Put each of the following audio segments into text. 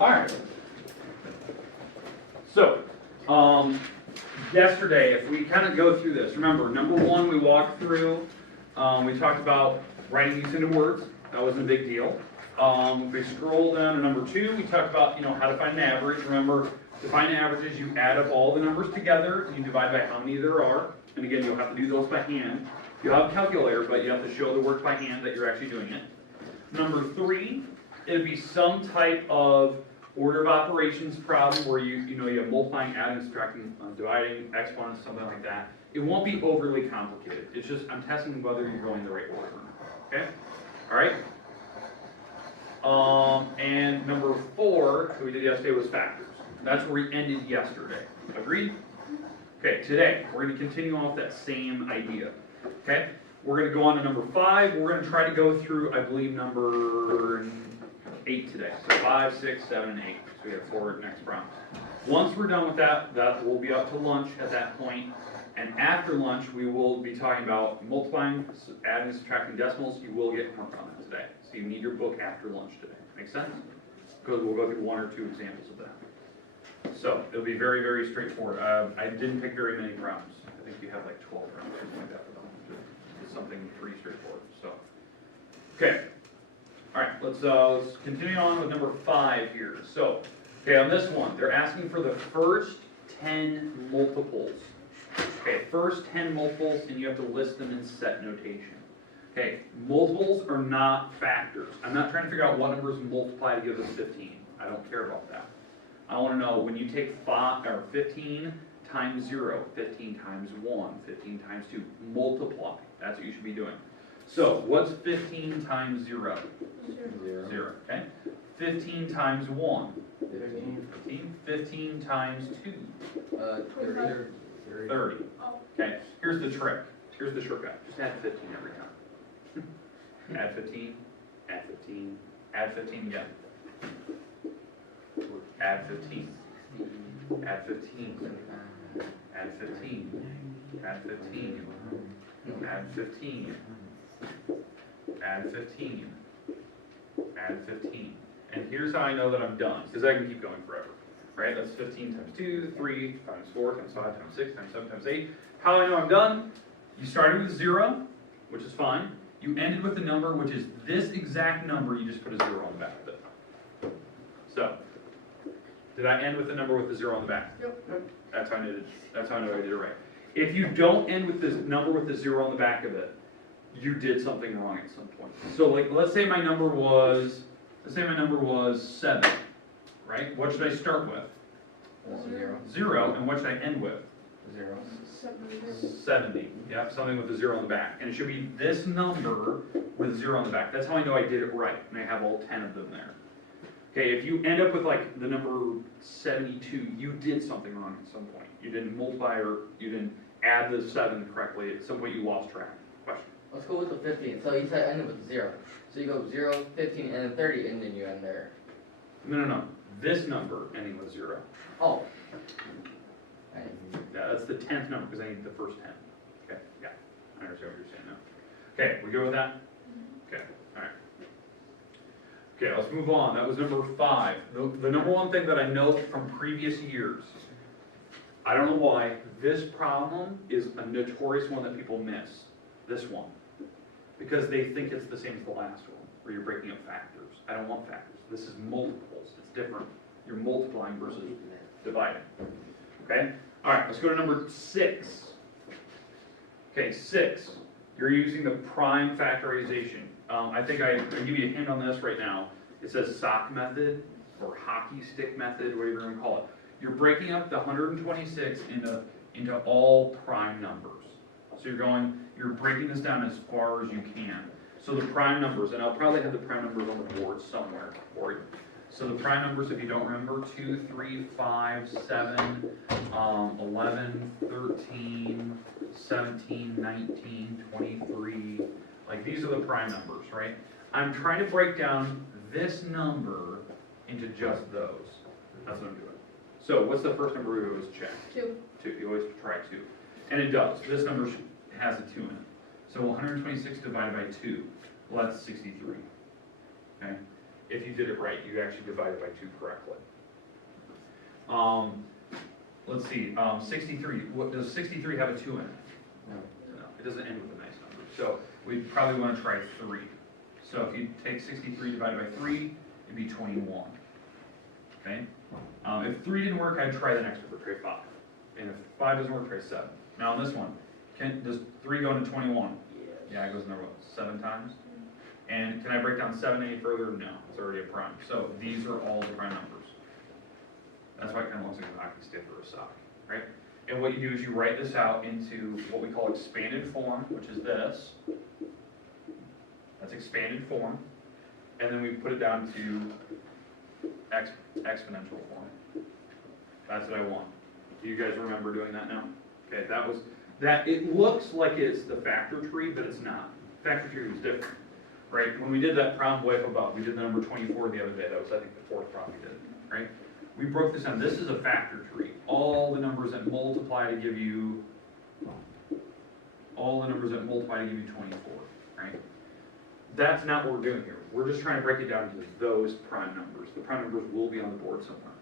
All right. So, yesterday, if we kind of go through this, remember, number one, we walked through, we talked about writing these into words. That wasn't a big deal. If we scroll down to number two, we talked about, how to find an average. Remember, to find an average is you add up all the numbers together, and you divide by how many there are. And again, you'll have to do those by hand. You'll have a calculator, but you have to show the work by hand that you're actually doing it. Number three, it would be some type of order of operations problem where you have multiplying, adding, subtracting, dividing, exponents, something like that. It won't be overly complicated. It's just I'm testing whether you're going the right order. Okay? All right? And number four that we did yesterday was factors. That's where we ended yesterday. Agreed? Okay, today we're going to continue on with that same idea. Okay? We're going to go on to number five. We're going to try to go through, I believe, number 8 today. So 5, 6, 7, and 8. So we have 4 next problems. Once we're done with that, that will be up to lunch at that point. And after lunch, we will be talking about multiplying, adding, subtracting decimals. You will get homework on that today. So you need your book after lunch today. Make sense? Because we'll go through 1 or 2 examples of that. So it'll be very, very straightforward. I didn't pick very many problems. I think you have like 12 problems or something like that for them. It's something pretty straightforward. So, okay. All right, let's continue on with number 5 here. So, okay, on this one, they're asking for the first 10 multiples. Okay, first 10 multiples, and you have to list them in set notation. Okay, multiples are not factors. I'm not trying to figure out what numbers multiply to give us 15. I don't care about that. I want to know when you take 15 times 0, 15 times 1, 15 times 2, multiply. That's what you should be doing. So, what's 15 times 0? 0. Okay. 15 times 1? 15. 15 times 2? 30. Okay. Here's the trick. Here's the shortcut. Just add 15 every time. Add 15. Add 15. Add 15 again. Add 15. Add 15. Add 15. Add 15. Add 15. Add 15. Add 15. And here's how I know that I'm done, because I can keep going forever. Right? That's 15 times 2, 3, times 4, times 5, times 6, times 7, times 8. How I know I'm done? You started with 0, which is fine. You ended with a number, which is this exact number. You just put a 0 on the back of it. So, did I end with the number with the 0 on the back? Yep. That's how I did it. That's how I know I did it right. If you don't end with the number with the 0 on the back of it, you did something wrong at some point. So, like, let's say my number was 7, right? What should I start with? 0. And what should I end with? 0. 70. Yep, something with a 0 on the back. And it should be this number with 0 on the back. That's how I know I did it right. And I have all 10 of them there. Okay, if you end up with like the number 72, you did something wrong at some point. You didn't multiply or you didn't add the 7 correctly. At some point you lost track. Question? Let's go with the 15. So you said ended with 0. So you go 0, 15, and then 30, and then you end there. No. This number ending with 0. Oh. Yeah, that's the 10th number because I need the first 10. Okay, yeah. I understand what you're saying now. Okay, we go with that? Okay, all right. Okay, let's move on. That was number 5. The number one thing that I know from previous years, I don't know why, this problem is a notorious one that people miss. This one. Because they think it's the same as the last one, where you're breaking up factors. I don't want factors. This is multiples. It's different. You're multiplying versus dividing. Okay? All right, let's go to number 6. Okay, 6. You're using the prime factorization. I think I can give you a hint on this right now. It says sock method or hockey stick method, whatever you want to call it. You're breaking up the 126 into all prime numbers. So you're breaking this down as far as you can. So the prime numbers, and I'll probably have the prime numbers on the board somewhere for you. So the prime numbers, if you don't remember, 2, 3, 5, 7, 11, 13, 17, 19, 23. Like these are the prime numbers, right? I'm trying to break down this number into just those. That's what I'm doing. So what's the first number we always check? 2. 2. You always try 2. And it does. This number has a 2 in it. So 126 divided by 2, well, that's 63. Okay? if you did it right, you actually divided by 2 correctly. Let's see, 63, does 63 have a 2 in it? No. No, it doesn't end with a nice number, so we probably want to try 3. So if you take 63 divided by 3, it'd be 21. Okay? If 3 didn't work, I'd try the next number, try 5. And if 5 doesn't work, try 7. Now on this one, does 3 go into 21? Yeah, it goes in there, what, 7 times? And can I break down 7 any further? No, it's already a prime. So these are all the prime numbers. That's why it kind of looks like a hockey stick or a sock, right? And what you do is you write this out into what we call expanded form, which is this. That's expanded form. And then we put it down to exponential form. That's what I want. Do you guys remember doing that now? Okay, it looks like it's the factor tree, but it's not. Factor tree was different, right? When we did that problem way up above, we did the number 24 the other day. That was, I think, the 4th problem we did, right? We broke this down. This is a factor tree. All the numbers that multiply to give you 24, right? That's not what we're doing here. We're just trying to break it down to those prime numbers. The prime numbers will be on the board somewhere.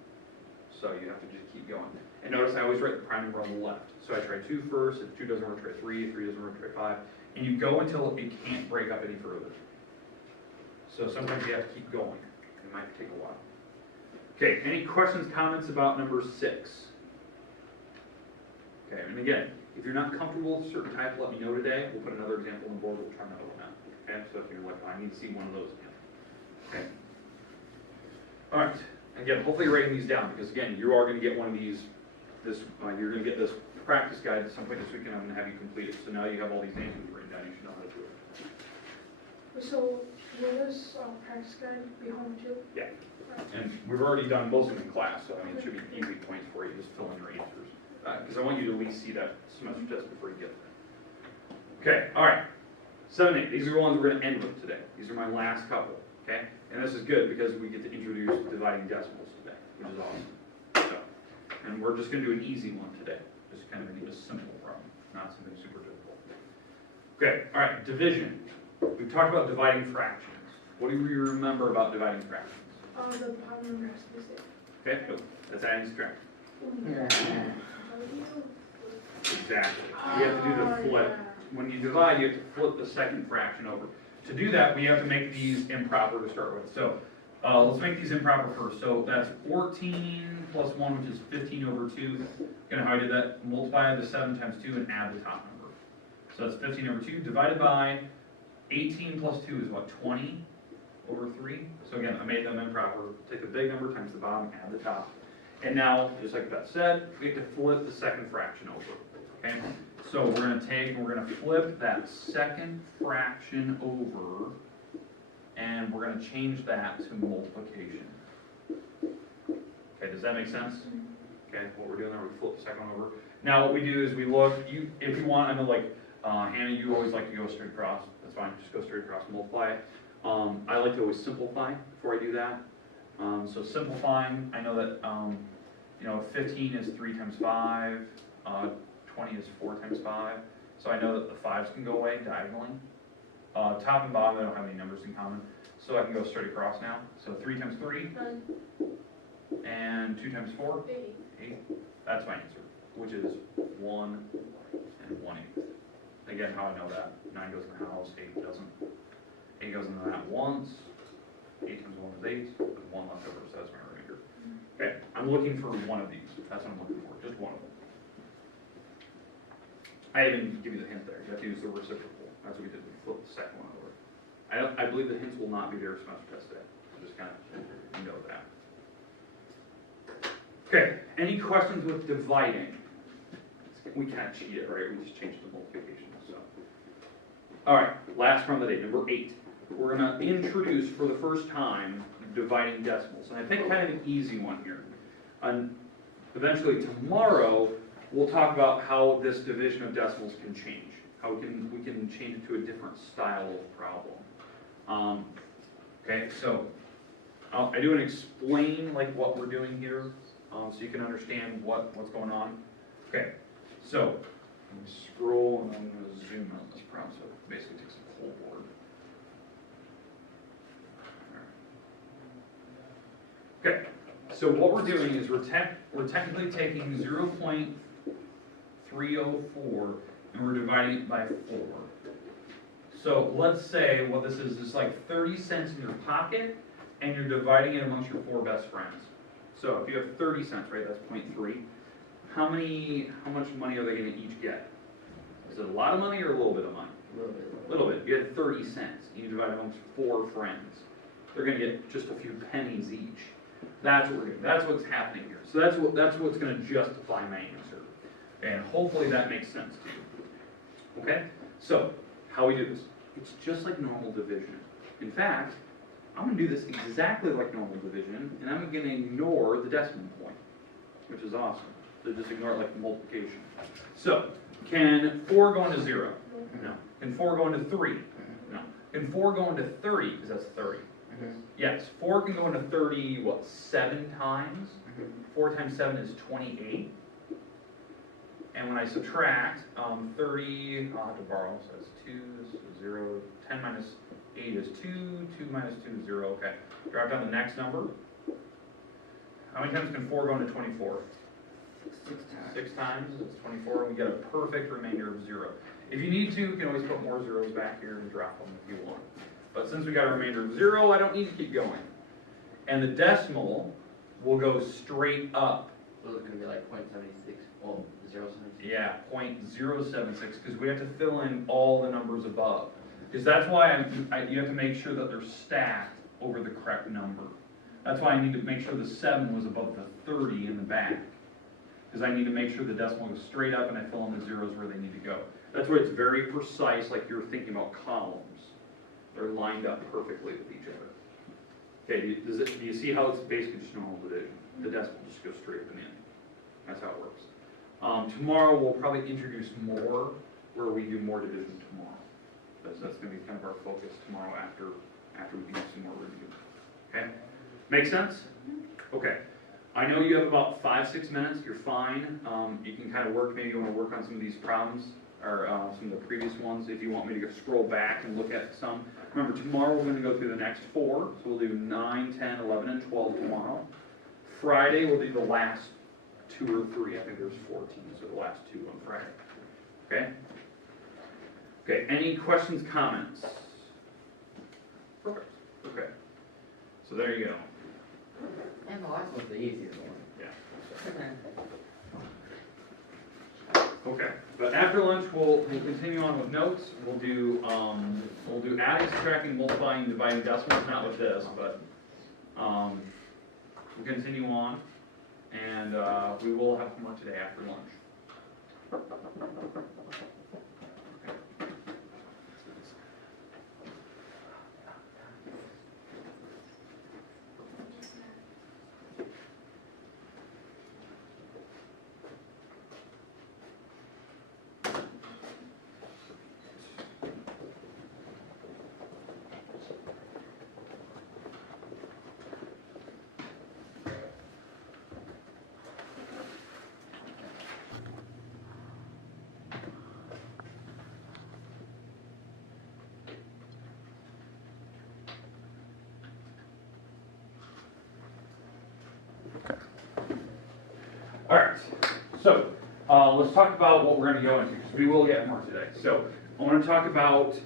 So you have to just keep going. And notice I always write the prime number on the left. So I try 2 first. If 2 doesn't work, try 3. If 3 doesn't work, try 5. And you go until it can't break up any further. So sometimes you have to keep going. It might take a while. Okay, any questions, comments about number 6? Okay, and again, if you're not comfortable with a certain type, let me know today. We'll put another example on the board. We'll try another one out. Okay, so if you're like, I need to see one of those again. Okay. All right. Again, hopefully you're writing these down because again, you are going to get one of these. You're going to get this practice guide at some point this weekend. I'm going to have you complete it. So now you have all these answers written down. You should know how to do it. So will this practice guide be home too? Yeah. And we've already done most of them in class, so I mean, it should be easy points for you. Just fill in your answers. Because I want you to at least see that semester test before you get there. Okay, all right. 7, 8. These are the ones we're going to end with today. These are my last couple, okay? And this is good because we get to introduce dividing decimals today, which is awesome. So, and we're just going to do an easy one today. Just kind of a simple problem, not something super difficult. Okay, all right, division. We've talked about dividing fractions. What do you remember about dividing fractions? The bottom number has to be safe. Okay, cool. That's adding and subtracting. Exactly. We have to do the flip. When you divide, you have to flip the second fraction over. To do that, we have to make these improper to start with. So let's make these improper first. So that's 14 plus 1, which is 15 over 2. You know how I did that? Multiply the 7 times 2 and add the top number. So that's 15 over 2 divided by 18 plus 2 is what, 20 over 3? So again, I made them improper. Take the big number times the bottom, add the top. And now, just like Beth said, we have to flip the second fraction over, okay? So we're going to flip that second fraction over, and we're going to change that to multiplication. Okay, does that make sense? Okay, what we're doing there, we flip the second one over. Now what we do is we look, if you want, I know like, Hannah, you always like to go straight across. That's fine, just go straight across and multiply it. I like to always simplify before I do that. So simplifying, I know that, 15 is 3 times 5, 20 is 4 times 5. So I know that the 5s can go away diagonally. Top and bottom, they don't have any numbers in common. So I can go straight across now. So 3 times 3. 9. And 2 times 4? 8. That's my answer, which is 1 and 1/8. Again, how I know that? 9 goes in the house, 8 doesn't. 8 goes into that once. 8 times 1 is 8. There's 1 left over, so that's my remainder. Okay, I'm looking for one of these. That's what I'm looking for, just one of them. I didn't give you the hint there. You have to use the reciprocal. That's what we did. We flipped the second one over. I believe the hints will not be there semester test today. Just kind of know that. Okay, any questions with dividing? We can't cheat it, right? We just changed the multiplication. So, all right, last from the day, number 8. We're going to introduce for the first time dividing decimals, and I think kind of an easy one here. And eventually tomorrow we'll talk about how this division of decimals can change. How we can change it to a different style of problem. Okay, so I do want to explain like what we're doing here, so you can understand what's going on. Okay, so let me scroll and I'm going to zoom on this problem. So it basically takes the whole board. Okay, so what we're doing is we're technically taking 0.304 and we're dividing it by 4. So let's say what this is like 30 cents in your pocket and you're dividing it amongst your 4 best friends. So if you have 30 cents, right, that's 0.3. How much money are they gonna each get? Is it a lot of money or a little bit of money? A little bit. A little bit. You had 30 cents. You divide it amongst 4 friends. They're gonna get just a few pennies each. That's what we're doing. That's what's happening here. So that's what's gonna justify my answer. And hopefully that makes sense to you. Okay? So, how we do this? It's just like normal division. In fact, I'm gonna do this exactly like normal division, and I'm gonna ignore the decimal point, which is awesome. So just ignore it like multiplication. So, can 4 go into 0? No. Can 4 go into 3? No. Can 4 go into 30? Because that's 30. Yes, 4 can go into 30, what, 7 times? 4 times 7 is 28. And when I subtract 30, I'll have to borrow, so that's 2, this is 0, 10 minus 8 is 2, 2 minus 2 is 0, okay. Drop down the next number. How many times can 4 go into 24? 6 times, it's 24, and we get a perfect remainder of 0. If you need to, you can always put more zeros back here and drop them if you want. But since we got a remainder of 0, I don't need to keep going. And the decimal will go straight up. So it's gonna be like 0.76, well, 0.76. Yeah, 0.076, because we have to fill in all the numbers above. Because that's why you have to make sure that they're stacked over the correct number. That's why I need to make sure the 7 was above the 30 in the back. Because I need to make sure the decimal goes straight up and I fill in the zeros where they need to go. That's why it's very precise, like you're thinking about columns. They're lined up perfectly with each other. Okay, do you see how it's basically just normal division? The decimal just goes straight up and in. That's how it works. Tomorrow we'll probably introduce more, where we do more division tomorrow. That's going to be kind of our focus tomorrow after we do some more review. Okay? Make sense? Okay. I know you have about 5-6 minutes. You're fine. You can kind of work. Maybe you want to work on some of these problems or some of the previous ones. If you want me to go scroll back and look at some. Remember, tomorrow we're going to go through the next 4. So we'll do 9, 10, 11, and 12 tomorrow. Friday we'll do the last 2 or 3. I think there's 14, so the last 2 on Friday. Okay? Okay, any questions, comments? Perfect. Okay. So there you go. And the last one's the easiest one. Yeah. Okay. But after lunch we'll continue on with notes. We'll do adding, subtracting, multiplying, dividing decimals, not with this, but we'll continue on, and we will have homework today after lunch. All right, so let's talk about what we're going to go into, because we will get more today. So I want to talk about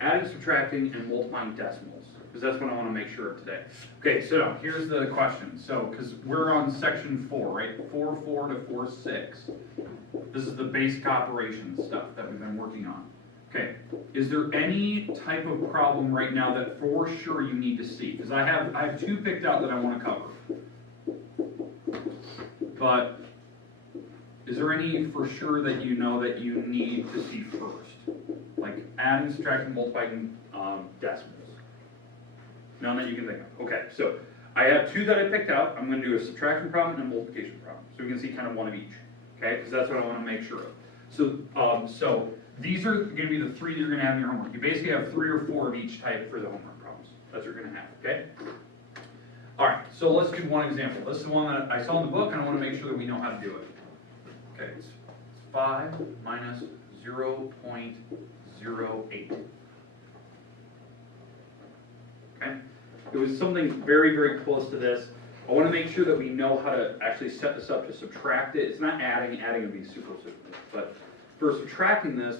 adding, subtracting, and multiplying decimals, because that's what I want to make sure of today. Okay, so here's the question. So, because we're on section 4, right? 4.4 to 4.6. This is the basic operations stuff that we've been working on. Okay, is there any type of problem right now that for sure you need to see? Because I have 2 picked out that I want to cover. But is there any for sure that you know that you need to see first? Like adding, subtracting, multiplying decimals. None that you can think of. Okay, so I have 2 that I picked out. I'm going to do a subtraction problem and a multiplication problem. So we can see kind of one of each. Okay, because that's what I want to make sure of. So these are going to be the 3 that you're going to have in your homework. You basically have 3 or 4 of each type for the homework problems. That's what you're going to have, okay? All right, so let's do one example. This is the one that I saw in the book, and I want to make sure that we know how to do it. Okay, it's 5 minus 0.08. Okay, It was something very, very close to this. I wanna make sure that we know how to actually set this up to subtract it. It's not adding would be super simple. But for subtracting this,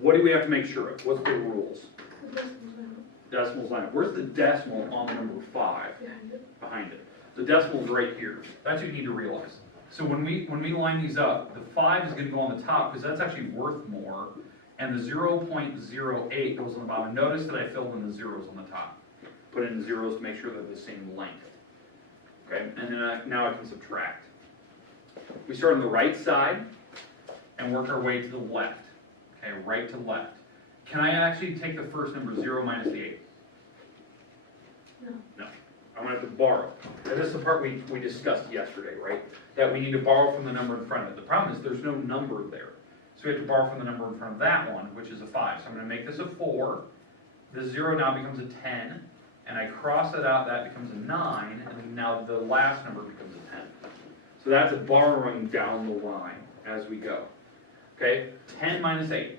what do we have to make sure of? What's the rules? The decimals now. Decimals line up. Where's the decimal on the number 5? Behind it. Behind it. The decimal's right here. That's what you need to realize. So when we line these up, the 5 is gonna go on the top, because that's actually worth more, and the 0.08 goes on the bottom. Notice that I filled in the zeros on the top. Put in zeros to make sure they're the same length. Okay, and then now I can subtract. We start on the right side and work our way to the left. Okay, right to left. Can I actually take the first number, 0 minus the 8? No. No. I'm gonna have to borrow. And this is the part we discussed yesterday, right? That we need to borrow from the number in front of it. The problem is there's no number there. So we have to borrow from the number in front of that one, which is a 5. So I'm gonna make this a 4. The 0 now becomes a 10. And I cross it out, that becomes a 9. And now the last number becomes a 10. So that's a borrowing down the line as we go. Okay, 10 minus 8.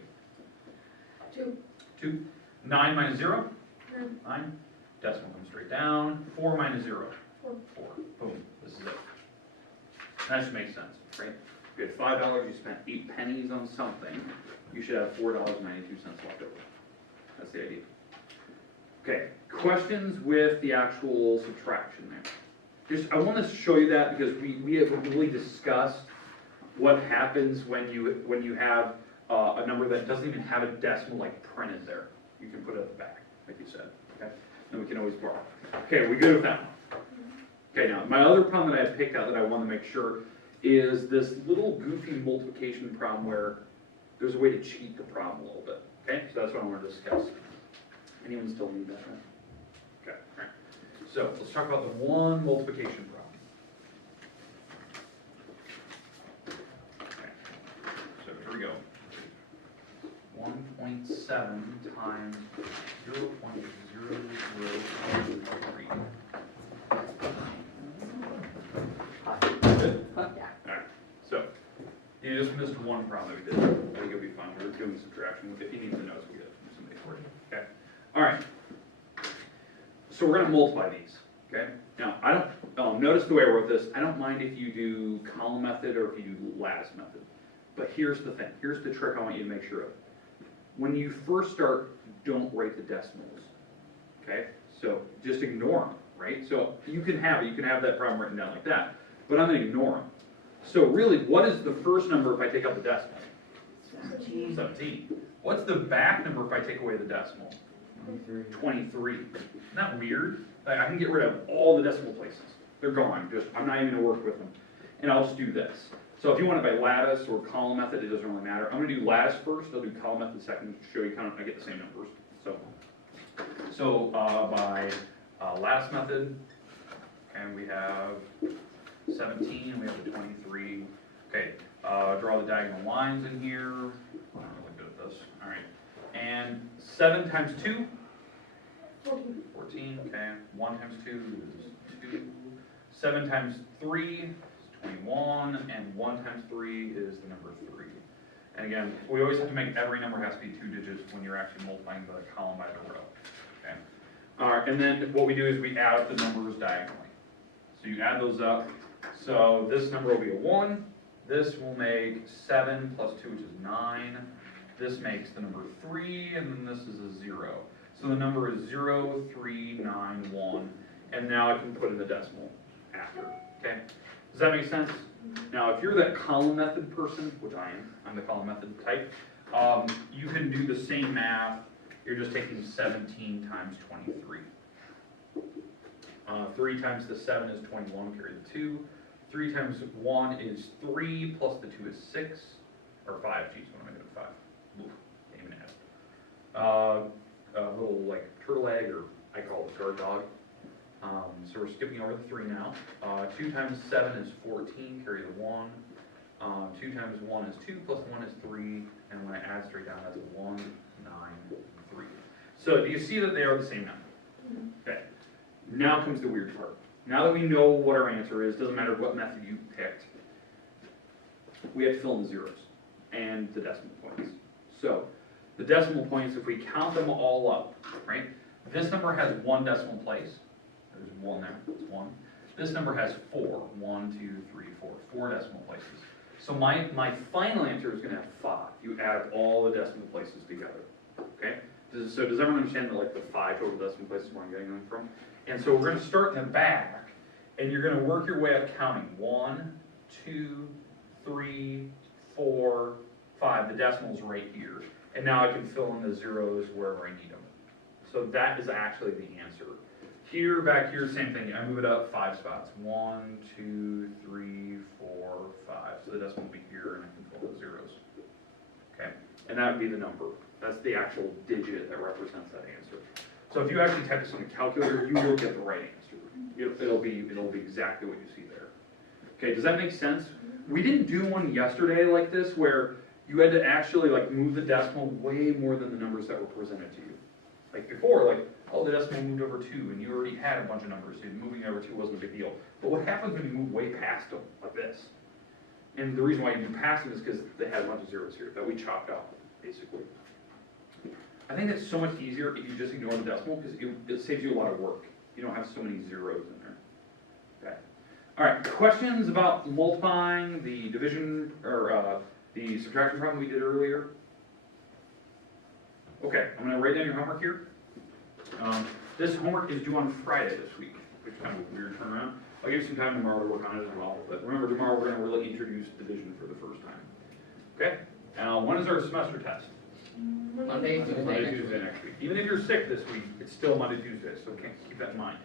2. 2. 9 minus 0. 9. 9. Decimal comes straight down. 4 minus 0. 4. 4. Boom. This is it. That should make sense, right? If you had $5, you spent 8 pennies on something, you should have $4.92 left over. That's the idea. Okay, questions with the actual subtraction there? I want to show you that because we have really discussed what happens when you have a number that doesn't even have a decimal like printed there. You can put it at the back, like you said, okay? And we can always borrow. Okay, we good with that one? Okay, now, my other problem that I picked out that I want to make sure is this little goofy multiplication problem where there's a way to cheat the problem a little bit, okay? So that's what I want to discuss. Anyone still need that, right? Okay, all right. So let's talk about the one multiplication problem. Okay, so here we go. 1.7 times 0.0003. Good? Alright, so, you just missed one problem that we did. I think it'll be fine. We're doing subtraction. If you need the notes, we got somebody for you. Okay. Alright. So we're gonna multiply these. Okay? Now, I don't, notice the way I wrote this. I don't mind if you do column method or if you do lattice method. But here's the thing. Here's the trick I want you to make sure of. When you first start, don't write the decimals. Okay? So just ignore them, right? So you can have that problem written down like that. But I'm gonna ignore them. So really, what is the first number if I take out the decimal? 17. What's the back number if I take away the decimal? 23. Isn't that weird? Like, I can get rid of all the decimal places. They're gone. I'm not even gonna work with them. And I'll just do this. So if you want it by lattice or column method, it doesn't really matter. I'm gonna do lattice first, I'll do column method second, to show you kind of, I get the same numbers. So by lattice method, and we have 17, we have the 23. Okay, draw the diagonal lines in here. I'm not really good at this. All right. And 7 times 2? 14. 14, okay. 1 times 2 is 2. 7 times 3 is 21, and 1 times 3 is the number 3. And again, we always have to make every number has to be 2 digits when you're actually multiplying the column by the row. Okay. All right, and then what we do is we add up the numbers diagonally. So you add those up. So this number will be a 1. This will make 7 plus 2, which is 9. This makes the number 3, and then this is a 0. So the number is 0, 3, 9, 1. And now I can put in the decimal after. Okay? Does that make sense? Now, if you're that column method person, which I am, I'm the column method type, you can do the same math. You're just taking 17 times 23. 3 times the 7 is 21, carry the 2. 3 times 1 is 3, plus the 2 is 6. Or 5, geez, what am I doing? 5. Oof, can't even add. A little, like, turtle egg, or I call it guard dog. So we're skipping over the 3 now. 2 times 7 is 14, carry the 1. 2 times 1 is 2, plus 1 is 3, and when I add straight down, that's a 1, 9, 3. So do you see that they are the same number? Okay. Now comes the weird part. Now that we know what our answer is, doesn't matter what method you picked, we have to fill in the zeros and the decimal points. So the decimal points, if we count them all up, right? This number has 1 decimal place. There's 1 there, that's 1. This number has 4. 1, 2, 3, 4. 4 decimal places. So my final answer is going to have 5. You add up all the decimal places together. Okay? So does everyone understand that, like, the 5 total decimal places where I'm getting them from? And so we're going to start in the back, and you're going to work your way up counting. 1, 2, 3, 4, 5. The decimal's right here. And now I can fill in the zeros wherever I need them. So that is actually the answer. Here, back here, same thing. I move it up 5 spots. 1, 2, 3, 4, 5. So the decimal will be here, and I can fill the zeros. Okay? And that would be the number. That's the actual digit that represents that answer. So if you actually type this on a calculator, you will get the right answer. It'll be exactly what you see there. Okay, does that make sense? We didn't do one yesterday like this where you had to actually like move the decimal way more than the numbers that were presented to you. Like before, like, oh, the decimal moved over 2, and you already had a bunch of numbers, so moving over 2 wasn't a big deal. But what happens when you move way past them, like this? And the reason why you move past them is because they had a bunch of zeros here that we chopped out, basically. I think it's so much easier if you just ignore the decimal, because it saves you a lot of work. You don't have so many zeros in there. Okay. All right, questions about multiplying, the division, or the subtraction problem we did earlier? Okay, I'm going to write down your homework here. This homework is due on Friday this week, which is kind of a weird turnaround. I'll give you some time tomorrow to work on it as well. But remember, tomorrow we're going to really introduce division for the first time. Okay? When is our semester test? Monday, Tuesday, Monday, next Tuesday week. next week. Even if you're sick this week, it's still Monday, Tuesday, so keep that in mind.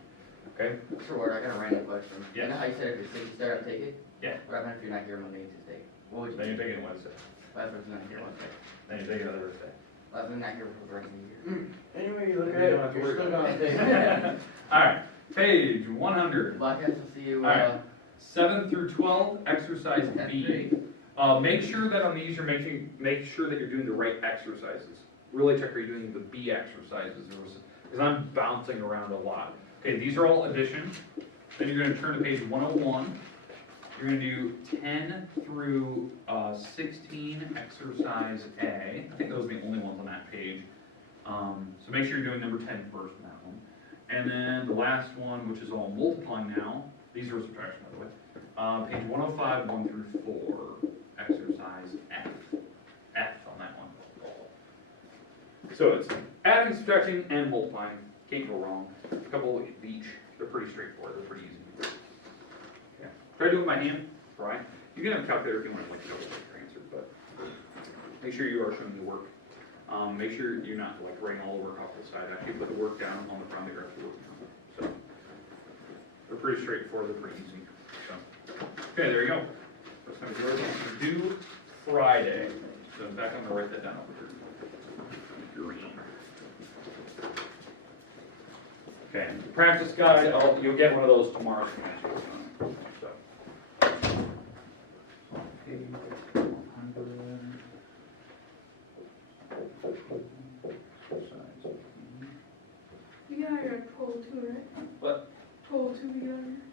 Okay? Sure, I got a random question. Yes. You know how you said if you're sick, you start to take it? Yeah. What happens if you're not here Monday and Tuesday? What would you Then do? you're taking it Wednesday. What happens if you're not here Wednesday? Then you're taking it Thursday. What happens if you're not here for the rest of the year? Anyway, you look You at don't have it, to you're worry still about gonna take it. Alright, page 100. Blackouts will see you, Alright. 7 through 12, exercise That's B. great. Make sure that on these make sure that you're doing the right exercises. Really check are you doing the B exercises, because I'm bouncing around a lot. Okay, these are all addition. Then you're going to turn to page 101. You're going to do 10 through 16, exercise A. I think those are the only ones on that page. So make sure you're doing number 10 first in that one. And then the last one, which is all multiplying now. These are subtraction, by the way. Page 105, 1 through 4, exercise F. F on that one. So it's adding, subtracting, and multiplying. Can't go wrong. A couple of each. They're pretty straightforward. They're pretty easy. Okay. Try to do it by hand. Try. You can have a calculator if you want to like double check your answer, but make sure you are showing the work. Make sure you're not like writing all the work off the side. Actually put the work down on the front of the graph. So they're pretty straightforward. They're pretty easy. So okay, there you go. First time yours is due Friday. So in fact, I'm gonna write that down over here. Green. Okay, practice guide, you'll get one of those tomorrow. So. Page 100. You got your total 2, right? What? Total 2 you got here?